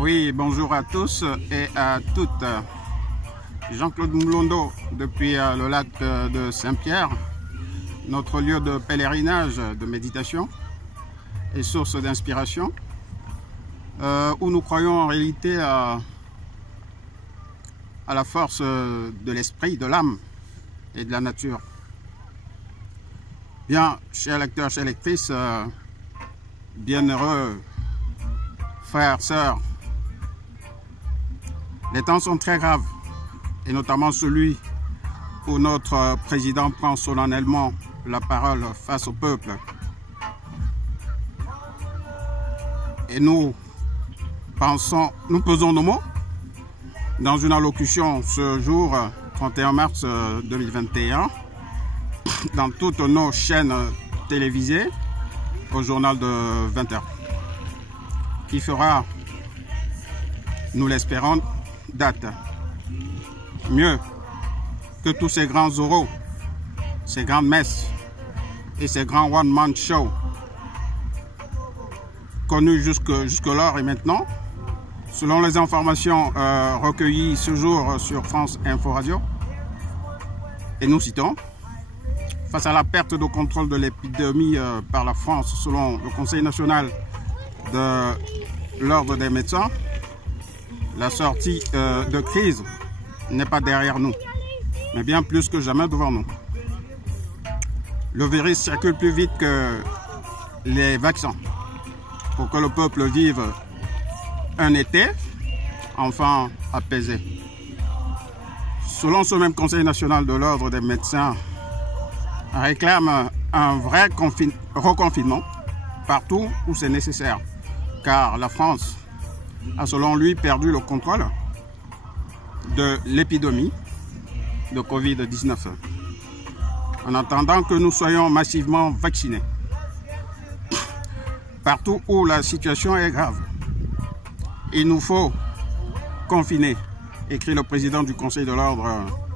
Oui, bonjour à tous et à toutes. Jean-Claude Moulondo depuis le lac de Saint-Pierre, notre lieu de pèlerinage, de méditation et source d'inspiration, où nous croyons en réalité à la force de l'esprit, de l'âme et de la nature. Bien, chers lecteurs, chères lectrices, bienheureux frères, sœurs, les temps sont très graves, et notamment celui où notre président prend solennellement la parole face au peuple. Et nous pesons nos mots dans une allocution ce jour 31 mars 2021 dans toutes nos chaînes télévisées au journal de 20h, qui fera, nous l'espérons, date. Mieux que tous ces grands oraux, ces grandes messes et ces grands one-man shows connus jusque-lors et maintenant, selon les informations recueillies ce jour sur France Info Radio. Et nous citons: face à la perte de contrôle de l'épidémie par la France, selon le Conseil national de l'Ordre des médecins, la sortie de crise n'est pas derrière nous, mais bien plus que jamais devant nous. Le virus circule plus vite que les vaccins pour que le peuple vive un été enfin apaisé. Selon ce même Conseil national de l'Ordre des médecins, réclame un vrai reconfinement partout où c'est nécessaire, car la France a selon lui perdu le contrôle de l'épidémie de Covid-19. En attendant que nous soyons massivement vaccinés, partout où la situation est grave, il nous faut confiner, écrit le président du Conseil de l'Ordre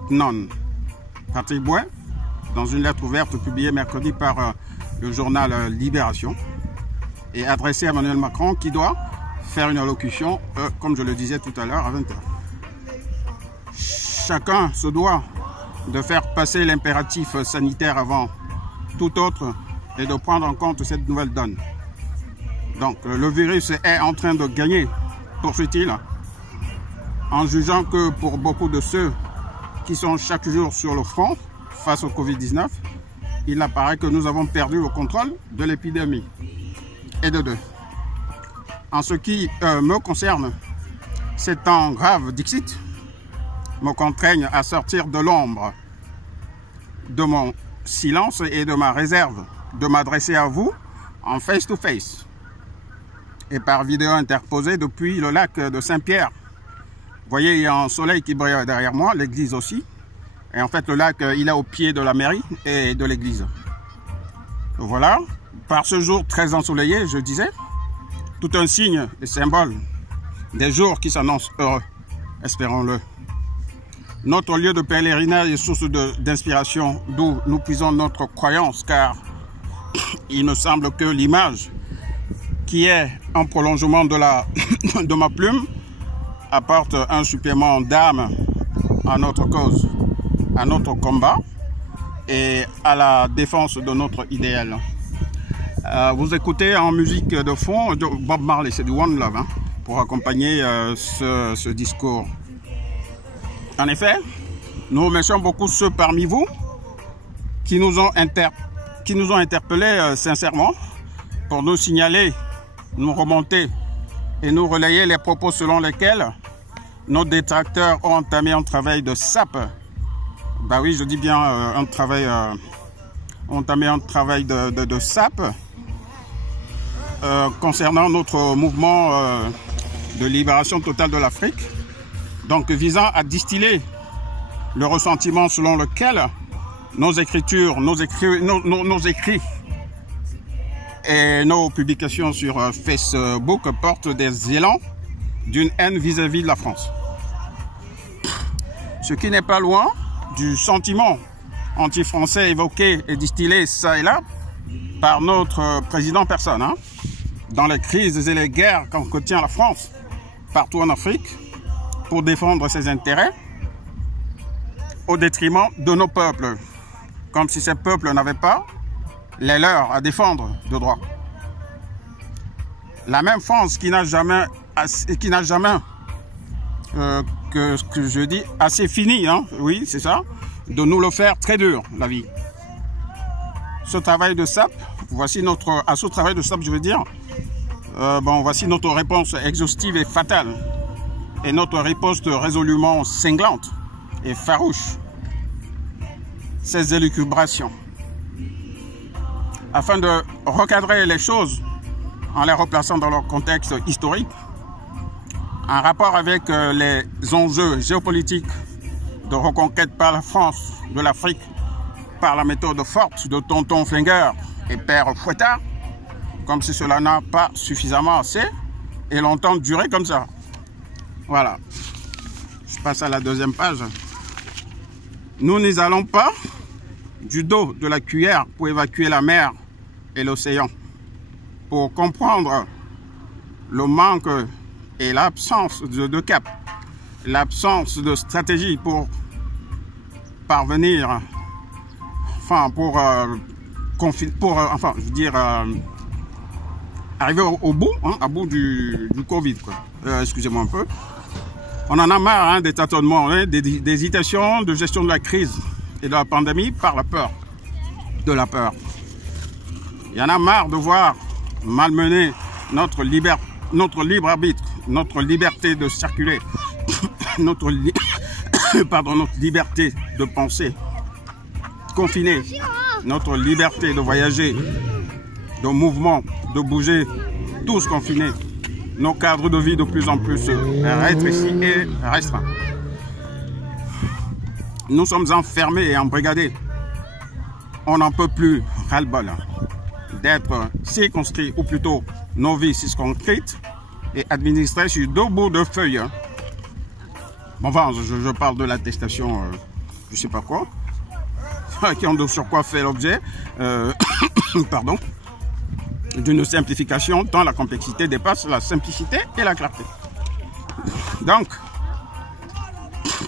CNON, Patrick Bouet, dans une lettre ouverte publiée mercredi par le journal Libération et adressée à Emmanuel Macron, qui doit faire une allocution, comme je le disais tout à l'heure, à 20h. Chacun se doit de faire passer l'impératif sanitaire avant tout autre et de prendre en compte cette nouvelle donne. Donc, le virus est en train de gagner, poursuit-il, en jugeant que pour beaucoup de ceux qui sont chaque jour sur le front face au Covid-19, il apparaît que nous avons perdu le contrôle de l'épidémie. Et de deux. En ce qui me concerne, ces temps graves, dixit, me contraignent à sortir de l'ombre de mon silence et de ma réserve, de m'adresser à vous en face-to-face et par vidéo interposée depuis le lac de Saint-Pierre. Vous voyez, il y a un soleil qui brille derrière moi, l'église aussi. Et en fait, le lac, il est au pied de la mairie et de l'église. Voilà, par ce jour très ensoleillé, je disais, tout un signe et symbole des jours qui s'annoncent heureux, espérons-le. Notre lieu de pèlerinage est source d'inspiration, d'où nous puisons notre croyance, car il me semble que l'image qui est un prolongement de ma plume apporte un supplément d'âme à notre cause, à notre combat et à la défense de notre idéal. Vous écoutez en musique de fond Bob Marley, c'est du One Love, hein, pour accompagner ce discours. En effet, nous remercions beaucoup ceux parmi vous qui nous ont interpellés sincèrement pour nous signaler, nous remonter et nous relayer les propos selon lesquels nos détracteurs ont entamé un travail de sape. Bah oui, je dis bien entamé un travail de sape concernant notre mouvement de libération totale de l'Afrique, donc visant à distiller le ressentiment selon lequel nos écritures, nos écrits et nos publications sur Facebook portent des élans d'une haine vis-à-vis de la France. Ce qui n'est pas loin du sentiment anti-français évoqué et distillé ça et là par notre président personne, hein, dans les crises et les guerres qu'entretient la France, partout en Afrique pour défendre ses intérêts au détriment de nos peuples, comme si ces peuples n'avaient pas les leurs à défendre de droit. La même France qui n'a jamais, que je dis, assez fini, hein, oui, c'est ça, de nous le faire très dur, la vie. Ce travail de SAP, voici notre, à ce travail de SAP, je veux dire, voici notre réponse exhaustive et fatale, et notre riposte résolument cinglante et farouche. Ces élucubrations, afin de recadrer les choses en les replaçant dans leur contexte historique, en rapport avec les enjeux géopolitiques de reconquête par la France de l'Afrique par la méthode forte de tonton Finger et père Fouettard, comme si cela n'a pas suffisamment assez et longtemps duré comme ça. Voilà. Je passe à la deuxième page. Nous n'y allons pas du dos de la cuillère pour évacuer la mer et l'océan, pour comprendre le manque et l'absence de cap, l'absence de stratégie pour parvenir, arriver au bout, hein, à bout du Covid, quoi. Excusez-moi un peu. On en a marre, hein, des tâtonnements, hein, des hésitations de gestion de la crise et de la pandémie par la peur, de la peur. Il y en a marre de voir malmener notre libre arbitre, notre liberté de circuler, notre liberté de penser, confinée, notre liberté de voyager, de mouvement, de bouger, tous confinés, nos cadres de vie de plus en plus rétrécis et restreints. Nous sommes enfermés et embrigadés. On n'en peut plus, ras-le-bol, d'être circonscrits, ou plutôt nos vies circonscrites et administrées sur 2 bouts de feuilles. Bon, enfin, je parle de l'attestation, je sais pas quoi, qui ont de surcroît fait l'objet, pardon, d'une simplification tant la complexité dépasse la simplicité et la clarté. Donc,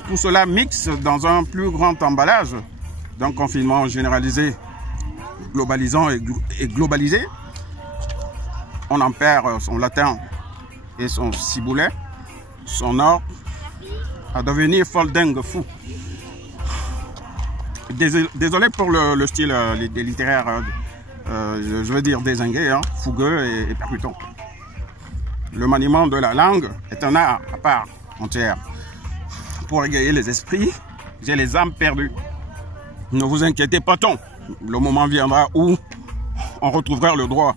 tout cela mixe dans un plus grand emballage d'un confinement généralisé, globalisant et globalisé. On en perd son latin et son ciboulait, son or, à devenir folding fou. Désolé pour le style littéraire, je veux dire dézingué, hein, fougueux et percutant. Le maniement de la langue est un art à part entière. Pour égayer les esprits, j'ai les âmes perdues. Ne vous inquiétez pas tant, le moment viendra où on retrouvera le droit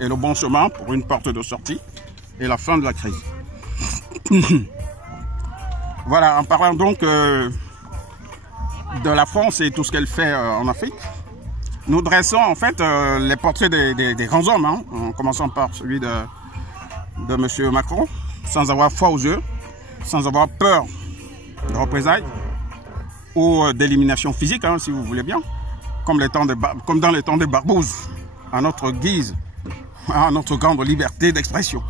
et le bon chemin pour une porte de sortie et la fin de la crise. Voilà, en parlant donc de la France et tout ce qu'elle fait en Afrique, nous dressons en fait les portraits des grands hommes, hein, en commençant par celui de M. Macron, sans avoir foi aux yeux, sans avoir peur de représailles ou d'élimination physique, hein, si vous voulez bien, comme dans les temps des barbouzes, à notre guise, à notre grande liberté d'expression.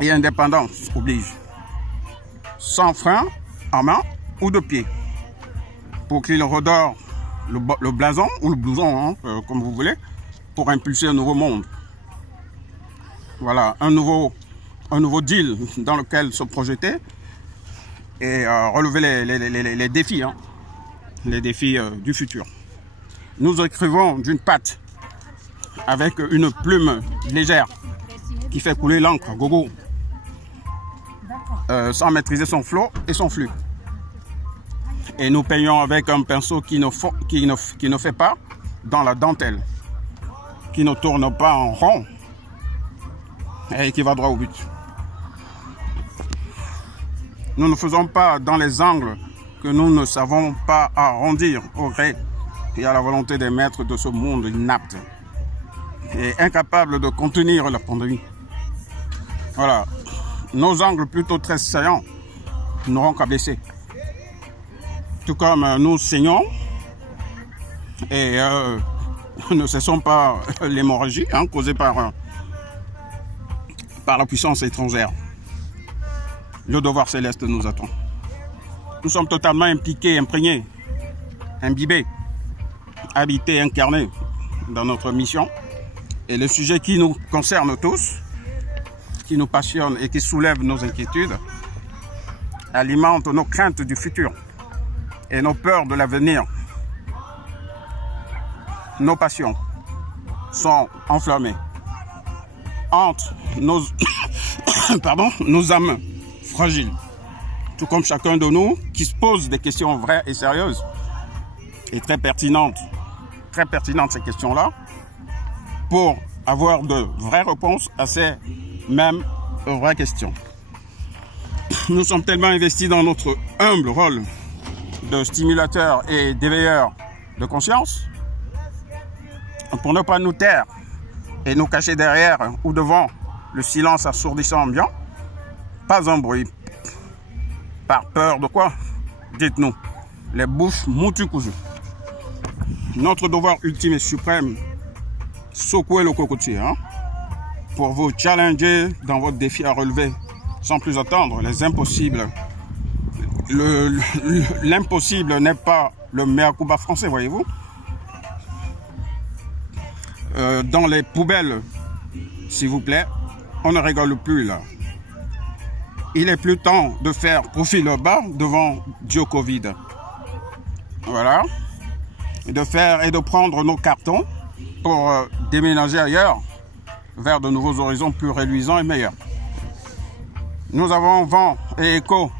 Et indépendance oblige. Sans frein, en main ou de pied, pour qu'il redore le blason ou le blouson, hein, comme vous voulez, pour impulser un nouveau monde. Voilà, un nouveau deal dans lequel se projeter et relever les défis, hein, les défis du futur. Nous écrivons d'une patte avec une plume légère qui fait couler l'encre, gogo, sans maîtriser son flot et son flux. Et nous peignons avec un pinceau qui ne fait pas dans la dentelle, qui ne tourne pas en rond et qui va droit au but. Nous ne faisons pas dans les angles que nous ne savons pas arrondir au gré et à la volonté des maîtres de ce monde inapte et incapables de contenir leur pandémie. Voilà. Nos angles plutôt très saillants n'auront qu'à baisser. Tout comme nous saignons et ne cessons pas l'hémorragie, hein, causée par la puissance étrangère. le devoir céleste nous attend. Nous sommes totalement impliqués, imprégnés, imbibés, habités, incarnés dans notre mission. Et le sujet qui nous concerne tous, qui nous passionne et qui soulève nos inquiétudes, alimente nos craintes du futur et nos peurs de l'avenir. Nos passions sont enflammées entre nos, nos âmes fragiles, tout comme chacun de nous qui se pose des questions vraies et sérieuses et très pertinentes ces questions-là, pour avoir de vraies réponses à ces mêmes vraies questions. Nous sommes tellement investis dans notre humble rôle de stimulateur et d'éveilleur de conscience pour ne pas nous taire et nous cacher derrière ou devant le silence assourdissant ambiant. Pas un bruit. Par peur de quoi? Dites-nous. Les bouches moutues cousues. Notre devoir ultime et suprême, secouer le cocotier, pour vous challenger dans votre défi à relever sans plus attendre les impossibles. L'impossible n'est pas le mea culpa français, voyez-vous. Dans les poubelles, s'il vous plaît, on ne rigole plus là. Il est plus temps de faire profil bas devant Dieu Covid. Voilà. Et de prendre nos cartons pour déménager ailleurs, vers de nouveaux horizons plus reluisants et meilleurs. Nous avons vent et écho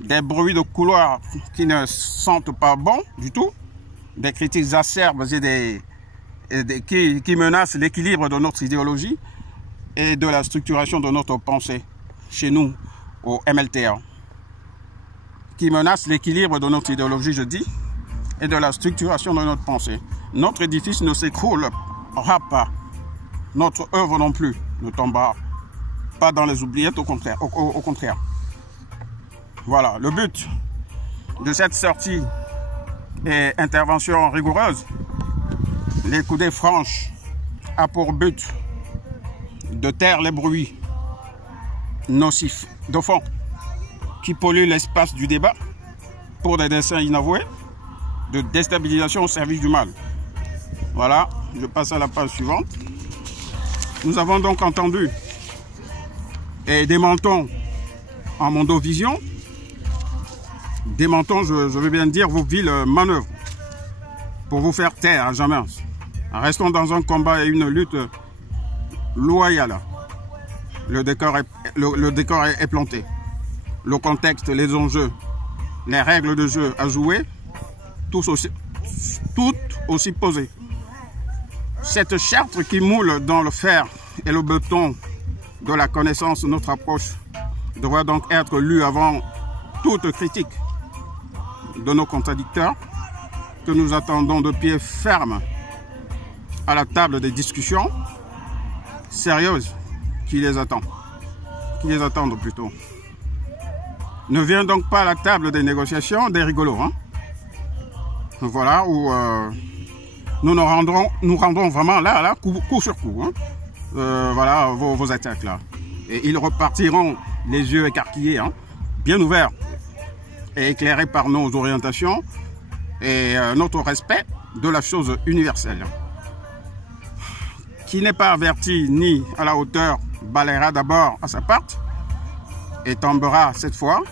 des bruits de couloir qui ne sentent pas bon du tout, des critiques acerbes et qui menacent l'équilibre de notre idéologie et de la structuration de notre pensée chez nous au MLTA. Qui menacent l'équilibre de notre idéologie, je dis, et de la structuration de notre pensée. Notre édifice ne s'écroulera pas. Notre œuvre non plus ne tombera pas dans les oubliettes, au contraire. Voilà, le but de cette sortie et intervention rigoureuse, les coudées franches, a pour but de taire les bruits nocifs de fond qui polluent l'espace du débat pour des desseins inavoués de déstabilisation au service du mal. Voilà, je passe à la page suivante. Nous avons donc entendu et démentons en Mondovision, démentons, je veux bien dire, vos viles manœuvres pour vous faire taire à jamais. Restons dans un combat et une lutte loyale. Le décor est planté. Le contexte, les enjeux, les règles de jeu à jouer, toutes aussi posées. Cette charte qui moule dans le fer et le béton de la connaissance de notre approche devra donc être lue avant toute critique de nos contradicteurs que nous attendons de pied ferme à la table des discussions sérieuses qui les attendent plutôt. Ne vient donc pas à la table des négociations des rigolos, Voilà, où nous rendrons vraiment là, coup sur coup, voilà vos attaques là. Et ils repartiront les yeux écarquillés, bien ouverts et éclairés par nos orientations et notre respect de la chose universelle. Qui n'est pas averti ni à la hauteur balayera d'abord à sa part et tombera cette fois.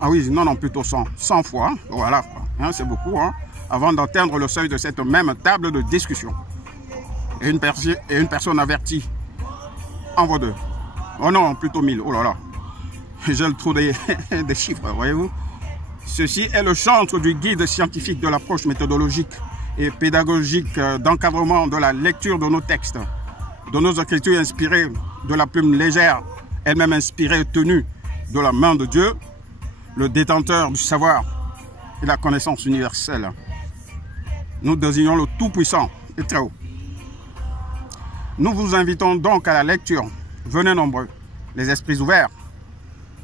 Ah oui, non, plutôt 100 fois. Voilà, c'est beaucoup, avant d'atteindre le seuil de cette même table de discussion. Et une personne avertie en vaut deux. Oh non, plutôt 1000. Oh là là. J'ai le trou des chiffres, voyez-vous. Ceci est le chantre du guide scientifique de l'approche méthodologique et pédagogique d'encadrement de la lecture de nos textes, de nos écritures inspirées de la plume légère, elle-même inspirée et tenue de la main de Dieu, le détenteur du savoir et la connaissance universelle. Nous désignons le Tout-Puissant et très haut. Nous vous invitons donc à la lecture. Venez nombreux, les esprits ouverts,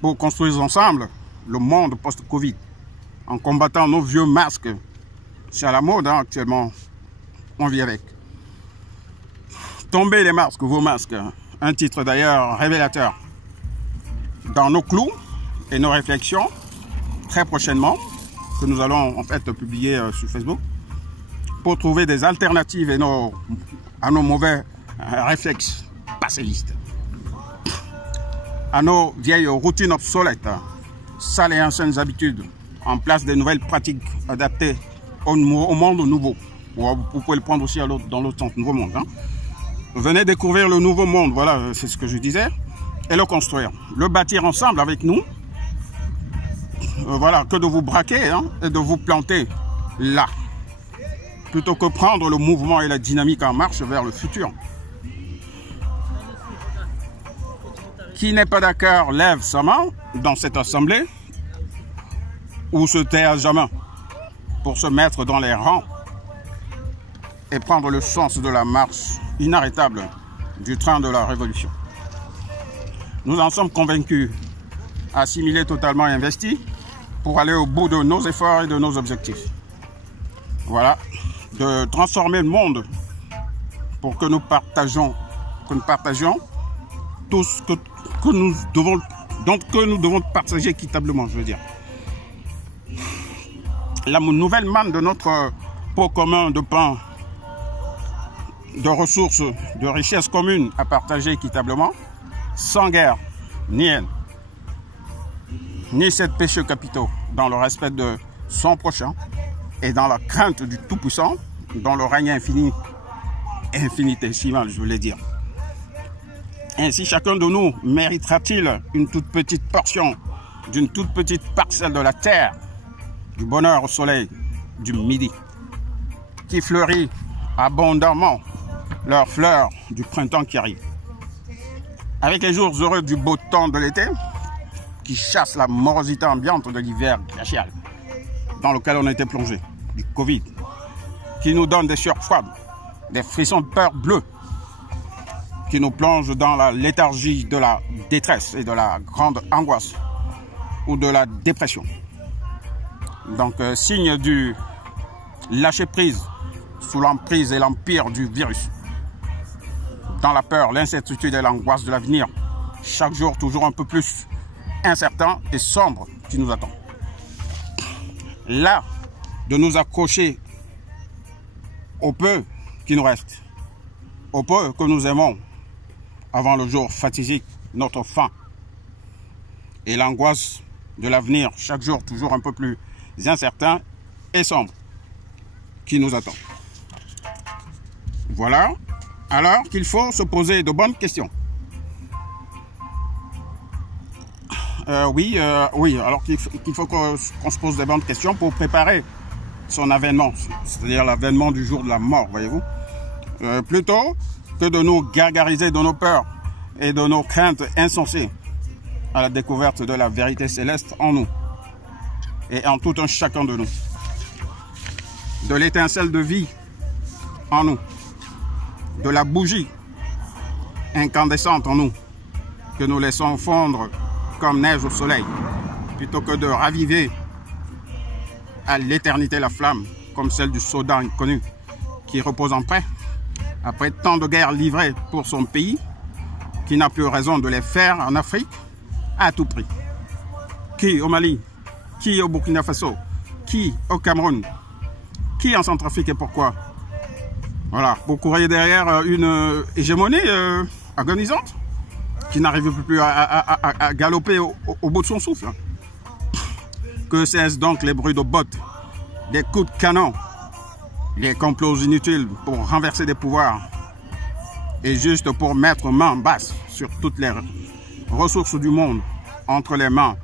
pour construire ensemble le monde post-Covid, en combattant nos vieux masques. C'est à la mode actuellement, on vit avec. Tombez les masques, vos masques. Un titre d'ailleurs révélateur. dans nos clous et nos réflexions très prochainement, que nous allons en fait publier sur Facebook, pour trouver des alternatives à nos mauvais réflexes passéistes, à nos vieilles routines obsolètes, sales et anciennes habitudes, en place des nouvelles pratiques adaptées au monde nouveau. Vous pouvez le prendre aussi dans l'autre sens, nouveau monde. Hein. Venez découvrir le nouveau monde, voilà, c'est ce que je disais, et le construire, le bâtir ensemble avec nous. Voilà, que de vous braquer hein, et de vous planter là, plutôt que prendre le mouvement et la dynamique en marche vers le futur. Qui n'est pas d'accord, lève sa main dans cette assemblée ou se tait à jamais pour se mettre dans les rangs et prendre le sens de la marche inarrêtable du train de la révolution. Nous en sommes convaincus, assimilés, totalement investis pour aller au bout de nos efforts et de nos objectifs. Voilà, de transformer le monde pour que nous partagions tout ce que nous devons partager équitablement, je veux dire. La nouvelle manne de notre pot commun de pain, de ressources, de richesses communes à partager équitablement, sans guerre, ni haine, ni sept péchés capitaux, dans le respect de son prochain et dans la crainte du Tout-Puissant, dans le règne infini, infinitésimal, je voulais dire. Ainsi, chacun de nous méritera-t-il une toute petite portion d'une toute petite parcelle de la terre, du bonheur au soleil du midi, qui fleurit abondamment leurs fleurs du printemps qui arrive. Avec les jours heureux du beau temps de l'été, qui chasse la morosité ambiante de l'hiver glacial, dans lequel on a été plongé, du Covid, qui nous donne des sueurs froides, des frissons de peur bleue, qui nous plonge dans la léthargie de la détresse et de la grande angoisse ou de la dépression. Donc, signe du lâcher-prise sous l'emprise et l'empire du virus. Dans la peur, l'incertitude et l'angoisse de l'avenir, chaque jour toujours un peu plus incertain et sombre qui nous attend. Là, de nous accrocher au peu qui nous reste, au peu que nous aimons, avant le jour fatidique, notre faim, et l'angoisse de l'avenir, chaque jour toujours un peu plus incertain et sombre, qui nous attend. Voilà, alors qu'il faut se poser de bonnes questions. Oui, alors qu'il faut qu'on se pose des bonnes questions pour préparer son avènement, c'est-à-dire l'avènement du jour de la mort, voyez-vous. Plutôt que de nous gargariser de nos peurs et de nos craintes insensées à la découverte de la vérité céleste en nous et en tout un chacun de nous, de l'étincelle de vie en nous, de la bougie incandescente en nous, que nous laissons fondre comme neige au soleil, plutôt que de raviver à l'éternité la flamme, comme celle du soldat inconnu, qui repose en paix, après tant de guerres livrées pour son pays, qui n'a plus raison de les faire en Afrique, à tout prix. Qui au Mali, qui au Burkina Faso, qui au Cameroun, qui en Centrafrique et pourquoi? Voilà, pour courir derrière une hégémonie agonisante, qui n'arrive plus à galoper au bout de son souffle. Que cessent donc les bruits de bottes, des coups de canon, les complots inutiles pour renverser des pouvoirs et juste pour mettre main basse sur toutes les ressources du monde entre les mains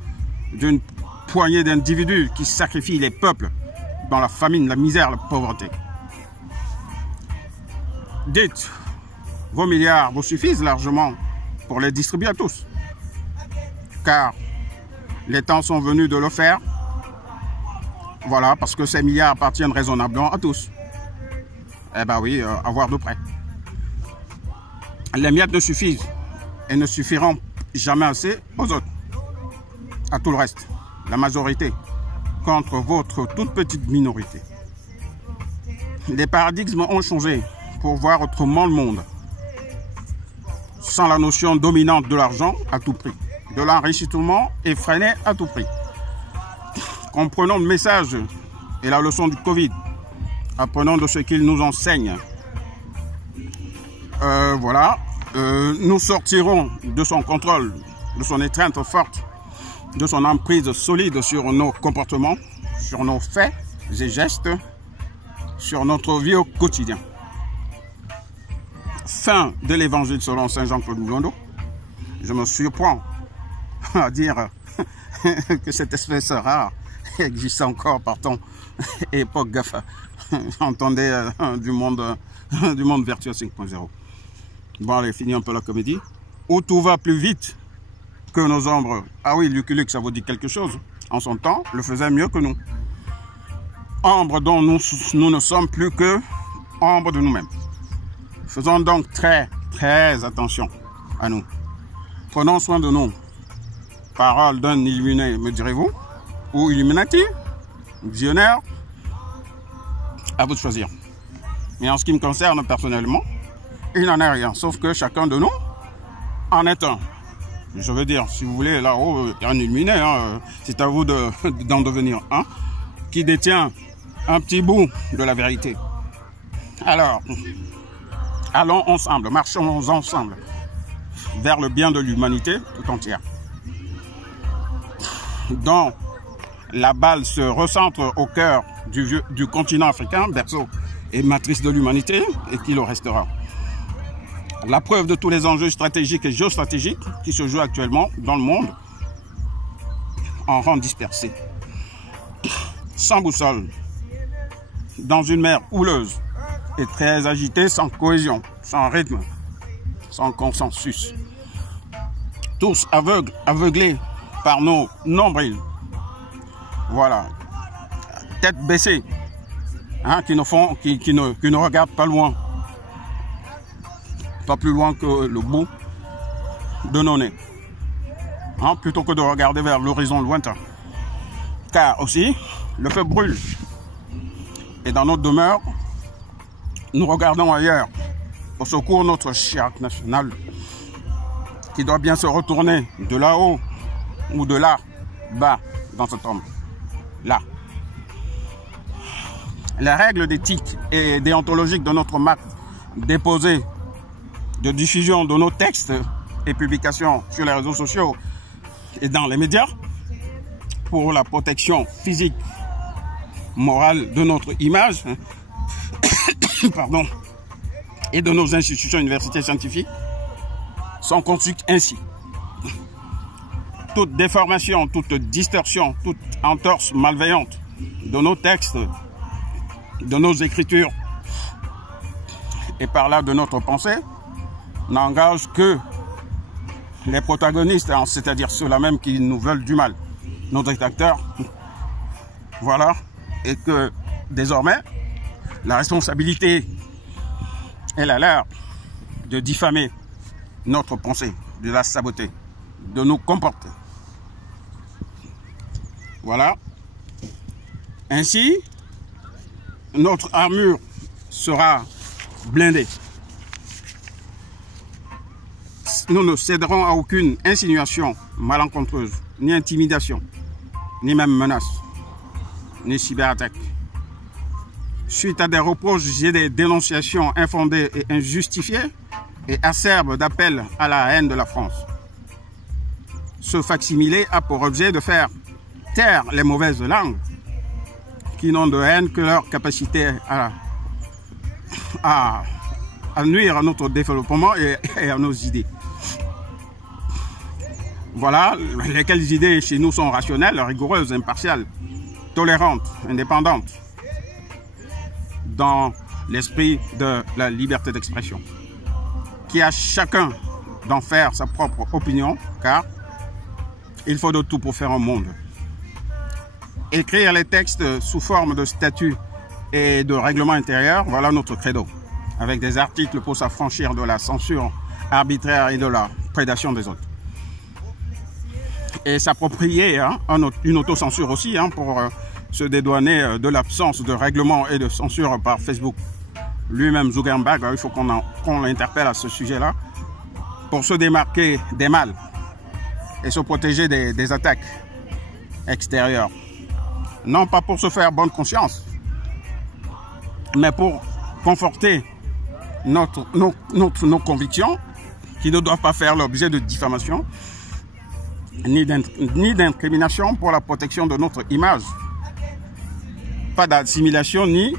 d'une poignée d'individus qui sacrifient les peuples dans la famine, la misère, la pauvreté. Dites, vos milliards vous suffisent largement pour les distribuer à tous, car les temps sont venus de le faire. Voilà, parce que ces milliards appartiennent raisonnablement à tous. Eh bien oui, à voir de près. Les miettes ne suffisent et ne suffiront jamais assez aux autres, à tout le reste, la majorité, contre votre toute petite minorité. Les paradigmes ont changé pour voir autrement le monde, sans la notion dominante de l'argent à tout prix. de l'enrichissement est freinée à tout prix. Comprenons le message et la leçon du Covid. Apprenons de ce qu'il nous enseigne. Voilà. Nous sortirons de son contrôle, de son étreinte forte, de son emprise solide sur nos comportements, sur nos faits et gestes, sur notre vie au quotidien. Fin de l'évangile selon Saint Jean-Claude Moulondo. Je me surprends à dire que cette espèce rare existe encore par ton époque GAFA. Entendez du monde vertueux 5.0. Bon, allez, fini un peu la comédie. Où tout va plus vite que nos ombres. Ah oui, Lucky Luke, ça vous dit quelque chose. En son temps, le faisait mieux que nous. Ombre dont nous ne sommes plus que ombre de nous-mêmes. Faisons donc très attention à nous. Prenons soin de nous. Parole d'un illuminé, me direz-vous? Ou Illuminati? Visionnaire? À vous de choisir. Mais en ce qui me concerne personnellement, il n'en est rien. Sauf que chacun de nous en est un. Je veux dire, si vous voulez, là-haut, il y a un illuminé. Hein, c'est à vous d'en devenir un qui détient un petit bout de la vérité. Alors, allons ensemble, marchons ensemble vers le bien de l'humanité tout entière. Dont la balle se recentre au cœur du continent africain, berceau et matrice de l'humanité, et qui le restera. La preuve de tous les enjeux stratégiques et géostratégiques qui se jouent actuellement dans le monde en rang dispersé. Sans boussole, dans une mer houleuse et très agitée, sans cohésion, sans rythme, sans consensus. Tous aveuglés par nos nombrils. Voilà. Tête baissée, hein, qui ne regardent pas loin. Pas plus loin que le bout de nos nez. Hein, plutôt que de regarder vers l'horizon lointain. Car aussi, le feu brûle. Et dans notre demeure, nous regardons ailleurs. Au secours de notre charte nationale, qui doit bien se retourner de là-haut ou de là-bas dans cet homme. Là. Les règles d'éthique et déontologique de notre marque déposée de diffusion de nos textes et publications sur les réseaux sociaux et dans les médias pour la protection physique, morale de notre image pardon, et de nos institutions universités scientifiques sont conçues ainsi. Toute déformation, toute distorsion, toute entorse malveillante de nos textes, de nos écritures et par là de notre pensée n'engage que les protagonistes, c'est-à-dire ceux-là même qui nous veulent du mal, nos détracteurs. Voilà, et que désormais, la responsabilité est la leur de diffamer notre pensée, de la saboter, de nous comporter. Voilà. Ainsi, notre armure sera blindée. Nous ne céderons à aucune insinuation malencontreuse, ni intimidation, ni même menace, ni cyberattaque. Suite à des reproches et des dénonciations infondées et injustifiées et acerbes d'appel à la haine de la France. Ce facsimilé a pour objet de faire taire les mauvaises langues qui n'ont de haine que leur capacité à nuire à notre développement et à nos idées. Voilà, lesquelles idées chez nous sont rationnelles, rigoureuses, impartiales, tolérantes, indépendantes, dans l'esprit de la liberté d'expression, qui a chacun d'en faire sa propre opinion, car il faut de tout pour faire un monde. Écrire les textes sous forme de statuts et de règlements intérieurs, voilà notre credo, avec des articles pour s'affranchir de la censure arbitraire et de la prédation des autres. Et s'approprier une autocensure aussi pour se dédouaner de l'absence de règlement et de censure par Facebook. Lui-même, Zuckerberg, il faut qu'on l'interpelle à ce sujet-là pour se démarquer des mâles et se protéger des attaques extérieures. Non pas pour se faire bonne conscience, mais pour conforter nos convictions qui ne doivent pas faire l'objet de diffamation ni d'incrimination pour la protection de notre image. Pas d'assimilation ni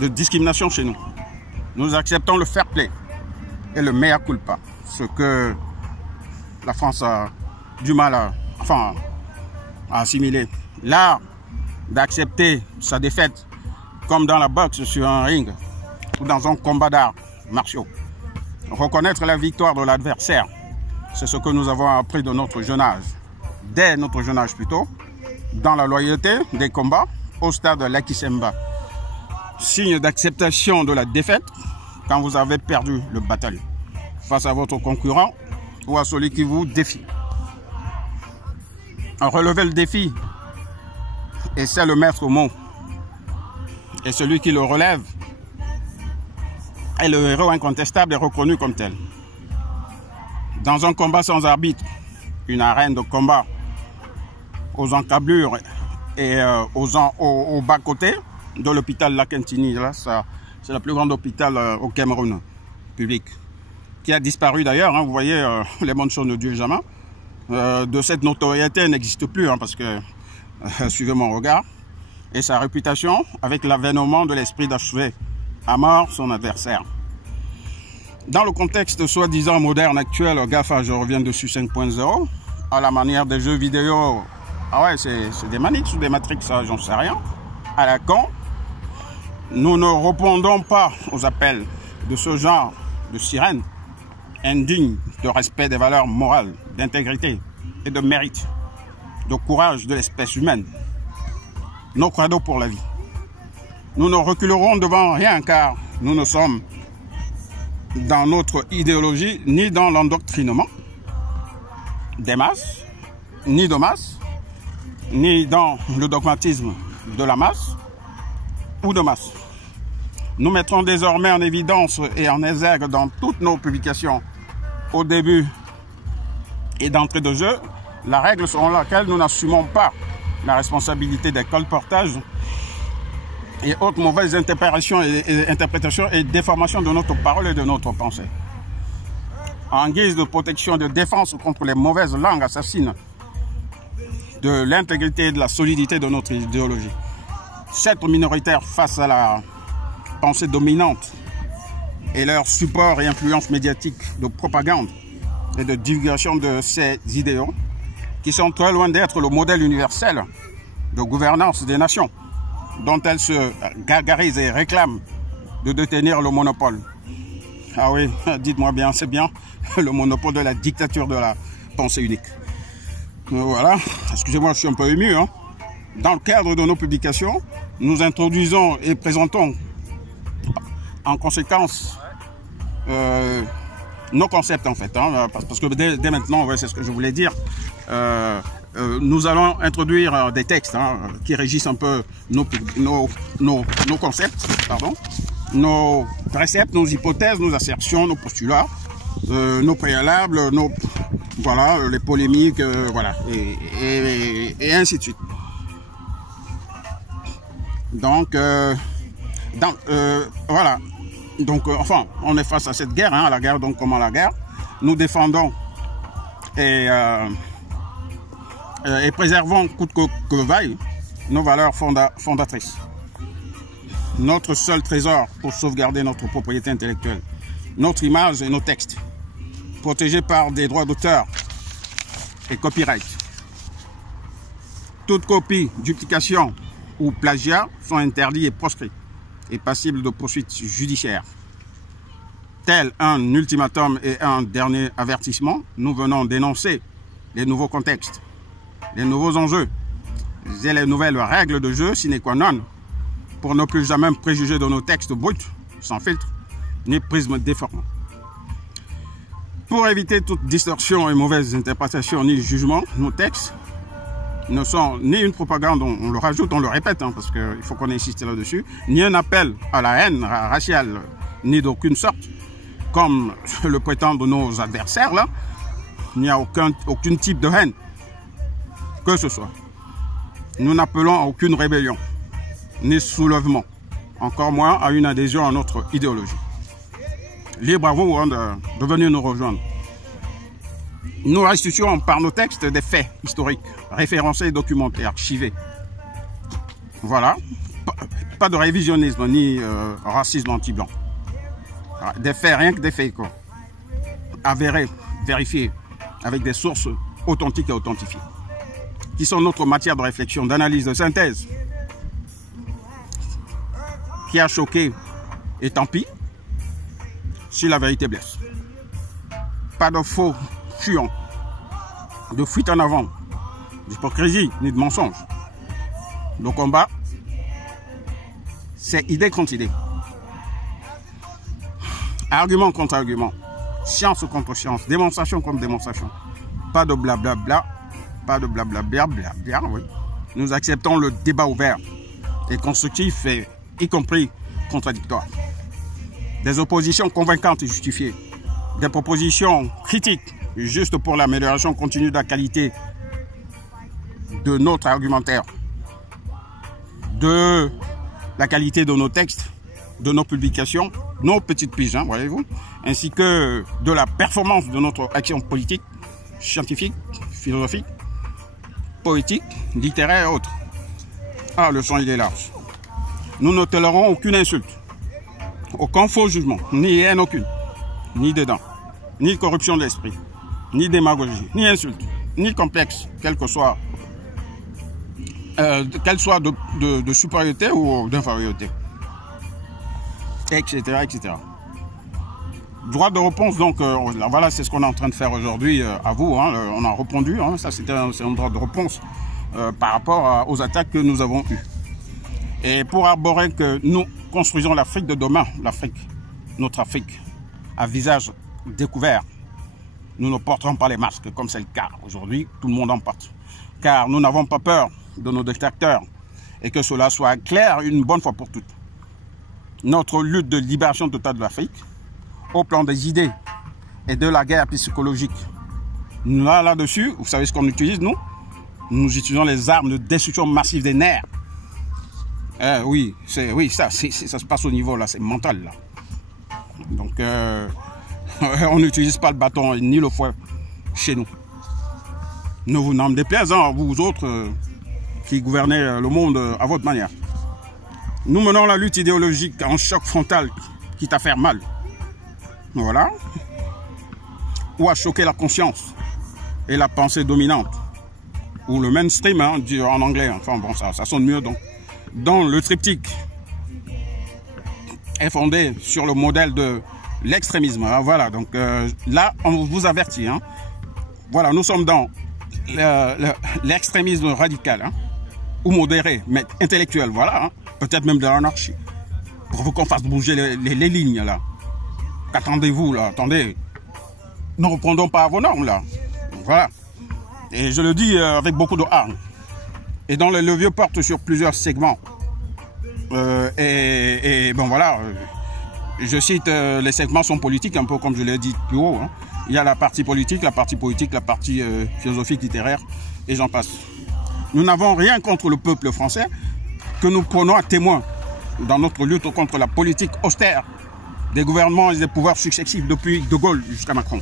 de discrimination chez nous. Nous acceptons le fair play et le mea culpa, ce que la France a du mal à assimiler. L'art d'accepter sa défaite, comme dans la boxe sur un ring ou dans un combat d'arts martiaux. Reconnaître la victoire de l'adversaire, c'est ce que nous avons appris de notre jeune âge, dès notre jeune âge plutôt, dans la loyauté des combats au stade de l'Akisemba. Signe d'acceptation de la défaite quand vous avez perdu le bataille face à votre concurrent ou à celui qui vous défie. Relever le défi, et c'est le maître mot. Et celui qui le relève est le héros incontestable et reconnu comme tel. Dans un combat sans arbitre, une arène de combat aux encablures et au bas-côté de l'hôpital Lakentini, là, c'est le plus grand hôpital au Cameroun public, qui a disparu d'ailleurs, hein, vous voyez, les bonnes choses ne durent jamais. De cette notoriété n'existe plus, hein, parce que, suivez mon regard, et sa réputation avec l'avènement de l'esprit d'achever à mort son adversaire. Dans le contexte soi-disant moderne actuel, GAFA, je reviens dessus 5.0, à la manière des jeux vidéo, ah ouais, c'est des Manix ou des Matrix, ça, j'en sais rien, à la con, nous ne répondons pas aux appels de ce genre de sirène indigne de respect des valeurs morales, d'intégrité et de mérite, de courage de l'espèce humaine, nos credos pour la vie. Nous ne reculerons devant rien car nous ne sommes dans notre idéologie ni dans l'endoctrinement des masses, ni de masse, ni dans le dogmatisme de la masse ou de masse. Nous mettrons désormais en évidence et en exergue dans toutes nos publications, au début et d'entrée de jeu, la règle selon laquelle nous n'assumons pas la responsabilité des colportages et autres mauvaises interprétations et déformations de notre parole et de notre pensée. En guise de protection et de défense contre les mauvaises langues assassines de l'intégrité et de la solidité de notre idéologie. Cette minoritaire face à la pensée dominante et leur support et influence médiatique de propagande et de divulgation de ces idéaux qui sont très loin d'être le modèle universel de gouvernance des nations dont elles se gargarisent et réclament de détenir le monopole. Ah oui, dites-moi bien, c'est bien le monopole de la dictature de la pensée unique. Voilà, excusez-moi, je suis un peu ému, hein. Dans le cadre de nos publications, nous introduisons et présentons en conséquence nos concepts en fait, hein, parce que dès maintenant, ouais, c'est ce que je voulais dire, nous allons introduire des textes, hein, qui régissent un peu nos concepts, pardon, nos préceptes, nos hypothèses, nos assertions, nos postulats, nos préalables, voilà, les polémiques, voilà, et ainsi de suite. Donc, voilà. Donc, enfin, on est face à cette guerre, hein, à la guerre, donc comment la guerre. Nous défendons et préservons coûte que vaille nos valeurs fondatrices. Notre seul trésor pour sauvegarder notre propriété intellectuelle, notre image et nos textes, protégés par des droits d'auteur et copyright. Toute copie, duplication ou plagiat sont interdits et proscrits et passibles de poursuites judiciaires. Tel un ultimatum et un dernier avertissement, nous venons dénoncer les nouveaux contextes, les nouveaux enjeux et les nouvelles règles de jeu sine qua non pour ne plus jamais préjuger de nos textes bruts, sans filtre, ni prisme déformant. Pour éviter toute distorsion et mauvaise interprétation ni jugement, nos textes ne sont ni une propagande, on le rajoute, on le répète, hein, parce qu'il faut qu'on insiste là-dessus, ni un appel à la haine raciale, ni d'aucune sorte, comme le prétendent nos adversaires là, il n'y a aucun type de haine que ce soit. Nous n'appelons à aucune rébellion, ni soulèvement, encore moins à une adhésion à notre idéologie. Libre à vous de venir nous rejoindre. Nous restituons par nos textes des faits historiques, référencés et documentés, archivés. Voilà. Pas de révisionnisme ni racisme anti-blanc. Des faits, rien que des faits, quoi. Avérés, vérifiés, avec des sources authentiques et authentifiées, qui sont notre matière de réflexion, d'analyse, de synthèse, qui a choqué, et tant pis, si la vérité blesse. Pas de faux fuyants, de fuite en avant, d'hypocrisie, ni de mensonge. Le combat, c'est idée contre idée. Argument contre argument. Science contre science. Démonstration contre démonstration. Pas de blablabla. Pas de blablabla. Oui. Nous acceptons le débat ouvert et constructif, et y compris contradictoire. Des oppositions convaincantes et justifiées. Des propositions critiques, juste pour l'amélioration continue de la qualité de notre argumentaire, de la qualité de nos textes, de nos publications, nos petites piges, hein, voyez-vous, ainsi que de la performance de notre action politique, scientifique, philosophique, poétique, littéraire et autres. Ah, le champ, il est large. Nous ne tolérons aucune insulte, aucun faux jugement, ni haine aucune, ni dédain, ni corruption de l'esprit, ni démagogie, ni insulte, ni complexe, quelle soit de supériorité ou d'infériorité, etc., etc. Droit de réponse, donc, voilà, c'est ce qu'on est en train de faire aujourd'hui à vous. Hein, on a répondu, hein, ça c'est un droit de réponse par rapport aux attaques que nous avons eues. Et pour arborer que nous construisons l'Afrique de demain, notre Afrique, à visage découvert, nous ne porterons pas les masques comme c'est le cas aujourd'hui, tout le monde en porte. Car nous n'avons pas peur de nos détracteurs, et que cela soit clair une bonne fois pour toutes. Notre lutte de libération totale de l'Afrique, au plan des idées et de la guerre psychologique, là-dessus, vous savez ce qu'on utilise, nous utilisons les armes de destruction massive des nerfs. Oui, ça se passe au niveau, là, c'est mental, là. Donc, on n'utilise pas le bâton ni le fouet chez nous. Ne vous n'en déplaise, hein, vous autres qui gouvernez le monde à votre manière. Nous menons la lutte idéologique en choc frontal, quitte à faire mal. Voilà. Ou à choquer la conscience et la pensée dominante. Ou le mainstream, hein, en anglais. Enfin bon, ça sonne mieux. Donc, dans le triptyque est fondé sur le modèle de l'extrémisme. Hein, voilà, donc là, on vous avertit. Hein. Voilà, nous sommes dans l'extrémisme radical, hein, ou modéré, mais intellectuel, voilà. Hein. Peut-être même de l'anarchie. Pour qu'on fasse bouger les lignes, là. Qu'attendez-vous, là? Attendez. Ne répondons pas à vos normes, là. Voilà. Et je le dis avec beaucoup de hargne. Et dans le levier porte sur plusieurs segments. Et bon, voilà. Je cite, les segments sont politiques, un peu comme je l'ai dit plus haut. Hein. Il y a la partie politique, la partie philosophique, littéraire, et j'en passe. Nous n'avons rien contre le peuple français, que nous prenons à témoin dans notre lutte contre la politique austère des gouvernements et des pouvoirs successifs depuis De Gaulle jusqu'à Macron.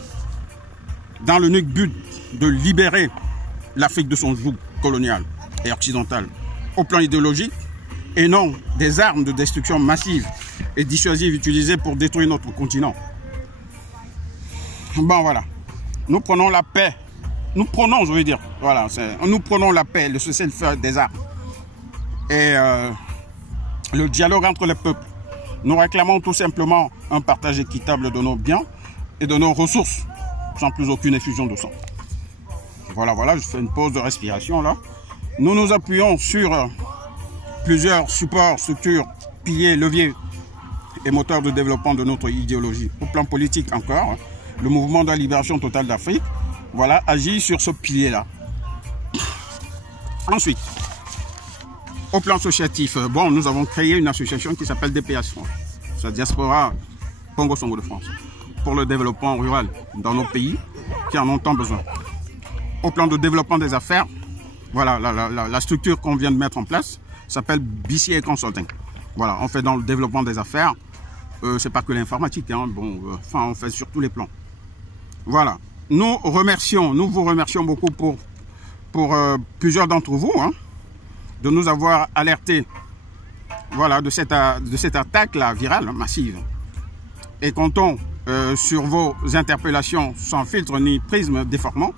Dans l'unique but de libérer l'Afrique de son joug colonial et occidental au plan idéologique, et non des armes de destruction massive et dissuasive utilisées pour détruire notre continent. Bon, voilà. Nous prenons la paix. Nous prenons, je veux dire, voilà, nous prenons la paix, le cessez-le-feu des armes. Et le dialogue entre les peuples. Nous réclamons tout simplement un partage équitable de nos biens et de nos ressources, sans plus aucune effusion de sang. Voilà, voilà, je fais une pause de respiration là. Nous nous appuyons sur plusieurs supports, structures, piliers, leviers et moteurs de développement de notre idéologie. Au plan politique encore, hein, le mouvement de la libération totale d'Afrique, voilà, agit sur ce pilier-là. Ensuite, au plan associatif, bon, nous avons créé une association qui s'appelle DPH France, c'est la diaspora Congo-Songo de France, pour le développement rural dans nos pays qui en ont tant besoin. Au plan de développement des affaires, voilà, la structure qu'on vient de mettre en place s'appelle BCA Consulting. Voilà, on fait dans le développement des affaires. C'est pas que l'informatique, hein, bon, on fait sur tous les plans. Voilà, nous vous remercions beaucoup pour plusieurs d'entre vous, hein, de nous avoir alertés, voilà, de cette attaque-là virale, massive. Et comptons sur vos interpellations sans filtre ni prisme déformant.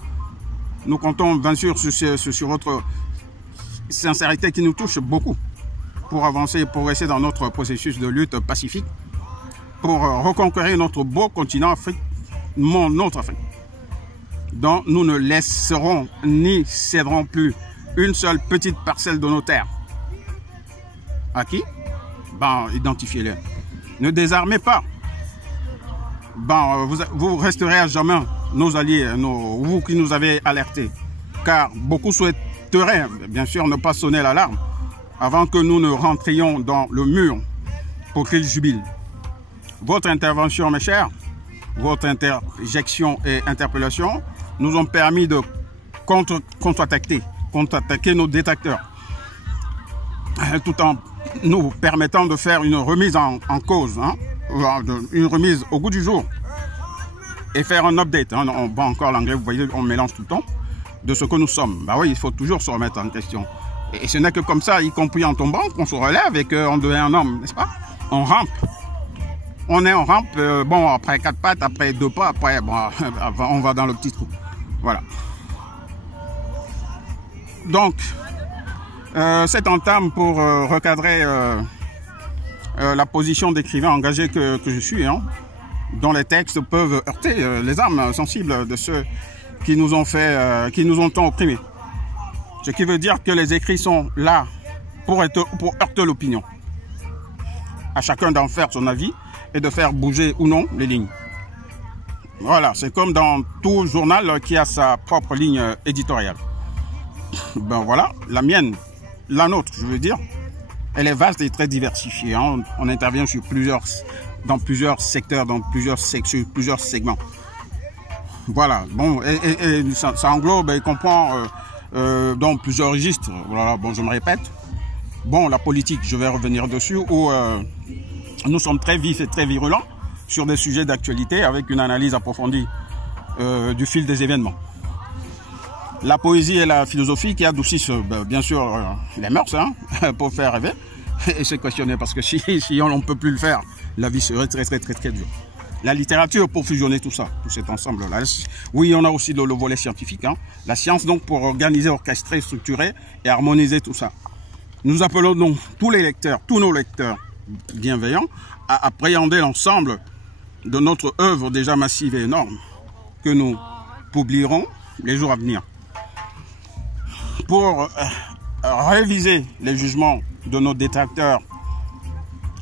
Nous comptons bien sûr sur votre sincérité qui nous touche beaucoup pour avancer, progresser dans notre processus de lutte pacifique, pour reconquérir notre beau continent Afrique, notre Afrique, dont nous ne laisserons ni céderons plus une seule petite parcelle de nos terres. À qui? Ben, identifiez-les. Ne désarmez pas. Ben, vous resterez à jamais nos alliés, vous qui nous avez alertés. Car beaucoup souhaiteraient, bien sûr, ne pas sonner l'alarme avant que nous ne rentrions dans le mur pour qu'ils jubilent. Votre intervention, mes chers, votre interjection et interpellation nous ont permis de contre-attaquer nos détracteurs, tout en nous permettant de faire une remise en cause, hein, une remise au goût du jour et faire un update. Hein, on va encore l'anglais, vous voyez, on mélange tout le temps, de ce que nous sommes. Bah oui, il faut toujours se remettre en question. Et ce n'est que comme ça, y compris en tombant, qu'on se relève et qu'on devient un homme, n'est-ce pas? On rampe. On est en rampe, bon, après 4 pattes, après 2 pas, après, bon, on va dans le petit trou. Voilà. Donc, cette entame pour recadrer la position d'écrivain engagé que je suis, hein, dont les textes peuvent heurter les âmes sensibles de ceux qui nous ont tant opprimés. Ce qui veut dire que les écrits sont là pour heurter l'opinion. À chacun d'en faire son avis et de faire bouger ou non les lignes. Voilà, c'est comme dans tout journal qui a sa propre ligne éditoriale. Ben voilà, la mienne, la nôtre, je veux dire, elle est vaste et très diversifiée. Hein. On intervient dans plusieurs secteurs, sur plusieurs segments. Voilà, bon, et ça englobe et comprend dans plusieurs registres. Voilà, bon, je me répète. Bon, la politique, je vais revenir dessus, où nous sommes très vifs et très virulents sur des sujets d'actualité avec une analyse approfondie du fil des événements. La poésie et la philosophie qui adoucissent bien sûr les mœurs, hein, pour faire rêver et se questionner, parce que si on ne peut plus le faire, la vie serait très dure. La littérature pour fusionner tout ça, tout cet ensemble-là. Oui, on a aussi le volet scientifique, hein. La science donc pour organiser, orchestrer, structurer et harmoniser tout ça. Nous appelons donc tous nos lecteurs bienveillants à appréhender l'ensemble de notre œuvre déjà massive et énorme que nous publierons les jours à venir. Pour réviser les jugements de nos détracteurs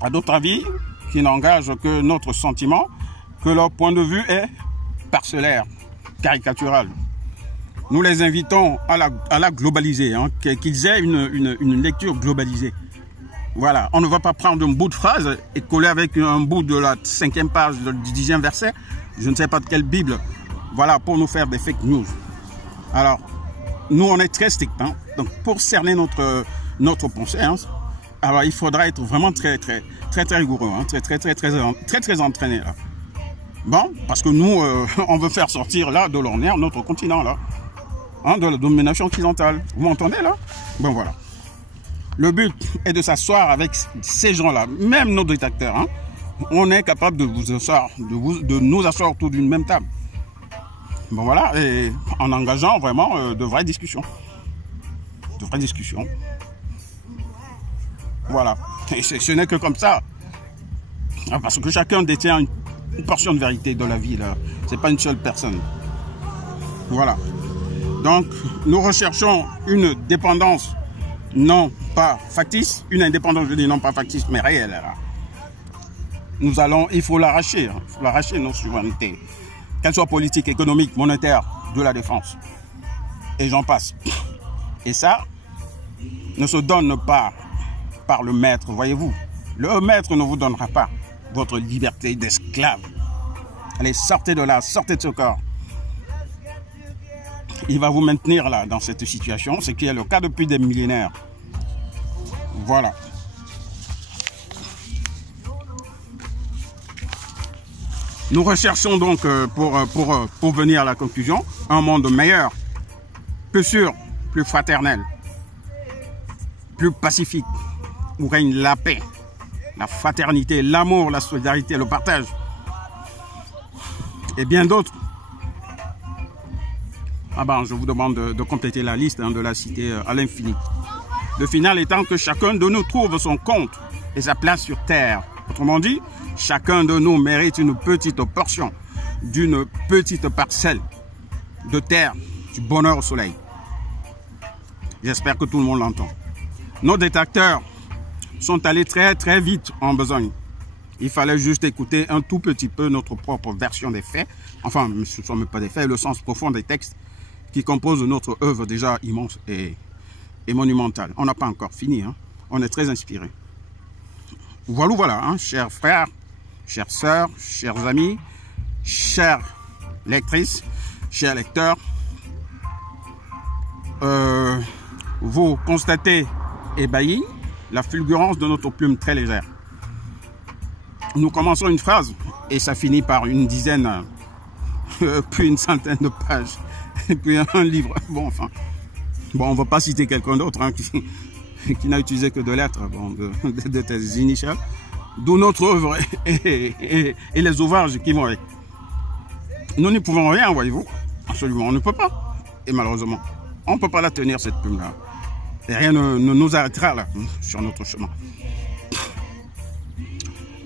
à d'autres avis qui n'engagent que notre sentiment, que leur point de vue est parcellaire, caricatural. Nous les invitons à la globaliser, hein, qu'ils aient une lecture globalisée. Voilà, on ne va pas prendre un bout de phrase et coller avec un bout de la 5e page du 10e verset, je ne sais pas de quelle Bible, voilà, pour nous faire des fake news. Alors, nous on est très strict, hein, donc pour cerner notre pensée, hein, alors il faudra être vraiment très rigoureux, hein, très entraîné là. Bon, parce que nous, on veut faire sortir là de l'ornière notre continent là, hein, de la domination occidentale. Vous m'entendez là? Bon voilà. Le but est de s'asseoir avec ces gens-là, même nos détracteurs. Hein. On est capable de nous asseoir autour d'une même table. Bon voilà, et en engageant vraiment de vraies discussions. Voilà. Et ce n'est que comme ça. Parce que chacun détient une portion de vérité de la vie. Ce n'est pas une seule personne. Voilà. Donc, nous recherchons une dépendance non pas factice, une indépendance, je dis non pas factice, mais réelle. Là. Il faut l'arracher, hein, il faut l'arracher nos souverainetés, qu'elles soient politiques, économiques, monétaires, de la défense. Et j'en passe. Et ça ne se donne pas par le maître, voyez-vous. Le maître ne vous donnera pas votre liberté d'esclave. Allez, sortez de là, sortez de ce corps. il va vous maintenir là dans cette situation, ce qui est le cas depuis des millénaires. Voilà. Nous recherchons donc, pour venir à la conclusion, un monde meilleur, plus sûr, plus fraternel, plus pacifique, où règne la paix, la fraternité, l'amour, la solidarité, le partage, et bien d'autres. Ah ben, je vous demande de compléter la liste, de la citer à l'infini. Le final étant que chacun de nous trouve son compte et sa place sur terre. Autrement dit, chacun de nous mérite une petite portion d'une petite parcelle de terre du bonheur au soleil. J'espère que tout le monde l'entend. Nos détracteurs sont allés très très vite en besogne. Il fallait juste écouter un tout petit peu notre propre version des faits. Enfin, ce ne sont même pas des faits, le sens profond des textes qui composent notre œuvre déjà immense et monumentale. On n'a pas encore fini, hein. On est très inspirés. Voilà, hein, chers frères, chères sœurs, chers amis, chères lectrices, chers lecteurs. Vous constatez, ébahis, la fulgurance de notre plume très légère. Nous commençons une phrase et ça finit par une dizaine, puis une centaine de pages, et puis un livre. Bon, enfin, bon, on ne va pas citer quelqu'un d'autre hein, qui n'a utilisé que 2 lettres bon, de tes initiales, d'où notre œuvre et les ouvrages qui vont avec. Nous n'y pouvons rien, voyez-vous. Absolument, on ne peut pas. Et malheureusement, on ne peut pas la tenir, cette plume-là. Et rien ne nous arrêtera là, sur notre chemin.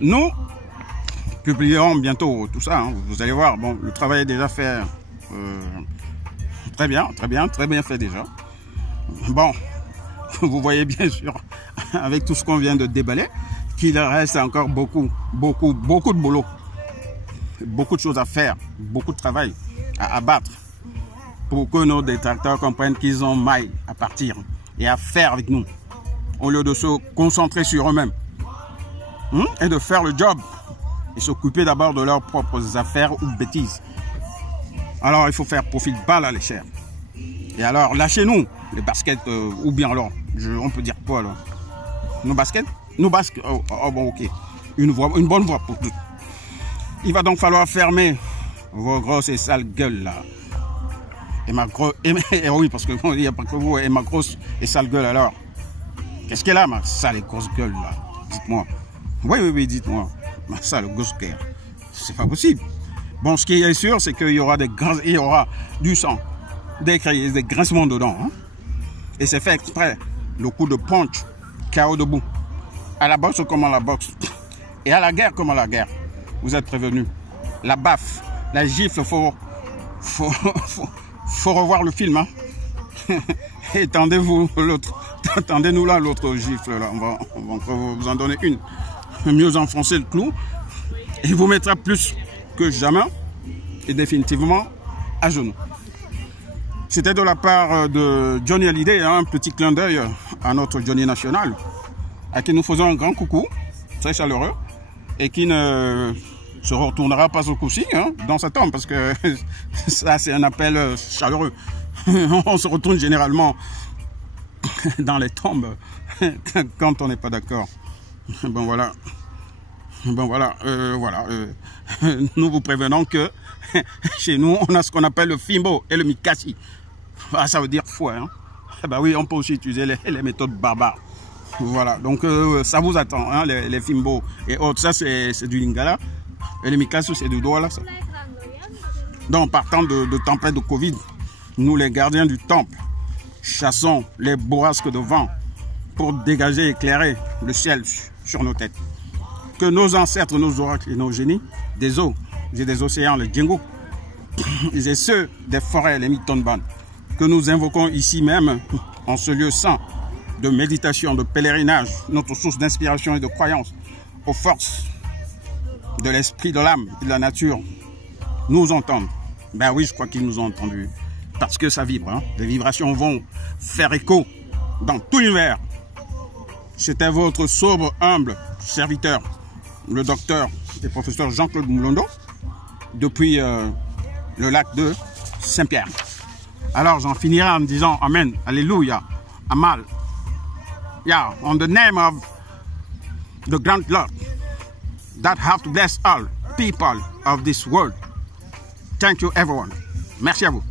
Nous publierons bientôt tout ça, hein, vous allez voir. Bon, le travail est déjà fait. Très bien fait déjà. Bon, vous voyez bien sûr, avec tout ce qu'on vient de déballer, qu'il reste encore beaucoup de boulot. Beaucoup de choses à faire, beaucoup de travail à abattre pour que nos détracteurs comprennent qu'ils ont maille à partir et à faire avec nous, au lieu de se concentrer sur eux-mêmes et de faire le job et s'occuper d'abord de leurs propres affaires ou bêtises. Alors il faut faire profil bas à l'échelle. Et alors lâchez-nous les baskets ou bien alors, on peut dire quoi alors? Nos baskets? Nos baskets, oh bon ok, une bonne voix pour tout. Il va donc falloir fermer vos grosses et sales gueules là. Et ma grosse, oui parce que bon, il n'y a pas que vous et ma grosse et sale gueule alors. Qu'est-ce qu'elle a ma sale et grosse gueule là? Dites-moi. Oui, dites-moi. Ma sale grosse gueule. C'est pas possible. Bon, ce qui est sûr, c'est qu'il y aura du sang, des cris, des grincements dedans. Hein? Et c'est fait exprès. Le coup de punch, KO debout. À la boxe comme à la boxe. Et à la guerre comme à la guerre. Vous êtes prévenus. La baffe, la gifle, faut revoir le film. Hein? Et tendez-nous là l'autre gifle. Là. On va vous en donner une. Mieux enfoncer le clou. Et il vous mettra plus que jamais et définitivement à genoux. C'était de la part de Johnny Hallyday, hein, un petit clin d'œil à notre Johnny national, à qui nous faisons un grand coucou, très chaleureux, et qui ne se retournera pas au coup-ci hein, dans sa tombe, parce que ça c'est un appel chaleureux. On se retourne généralement dans les tombes quand on n'est pas d'accord. Bon voilà. Nous vous prévenons que chez nous, on a ce qu'on appelle le fimbo et le mikasi. Ah, ça veut dire fouet. Hein? Bah oui, on peut aussi utiliser les méthodes barbares. Voilà, donc ça vous attend, hein, les fimbo et autres. Ça, c'est du lingala. Et le mikasi, c'est du doigt là. Ça. Donc, partant de tempête de Covid, nous, les gardiens du temple, chassons les bourrasques de vent pour dégager et éclairer le ciel sur nos têtes. Que nos ancêtres, nos oracles et nos génies, des eaux et des océans, les Djengo, et ceux des forêts, les Mitonban, que nous invoquons ici même, en ce lieu saint de méditation, de pèlerinage, notre source d'inspiration et de croyance, aux forces de l'esprit, de l'âme et de la nature, nous entendent. Ben oui, je crois qu'ils nous ont entendus, parce que ça vibre. Hein. Les vibrations vont faire écho dans tout l'univers. C'était votre sobre, humble serviteur, le docteur et professeur Jean-Claude Moulondo, depuis le lac de Saint-Pierre. Alors j'en finirai en disant Amen, Alléluia, Amal. Yeah, on the name of the grand Lord that have to bless all people of this world. Thank you everyone. Merci à vous.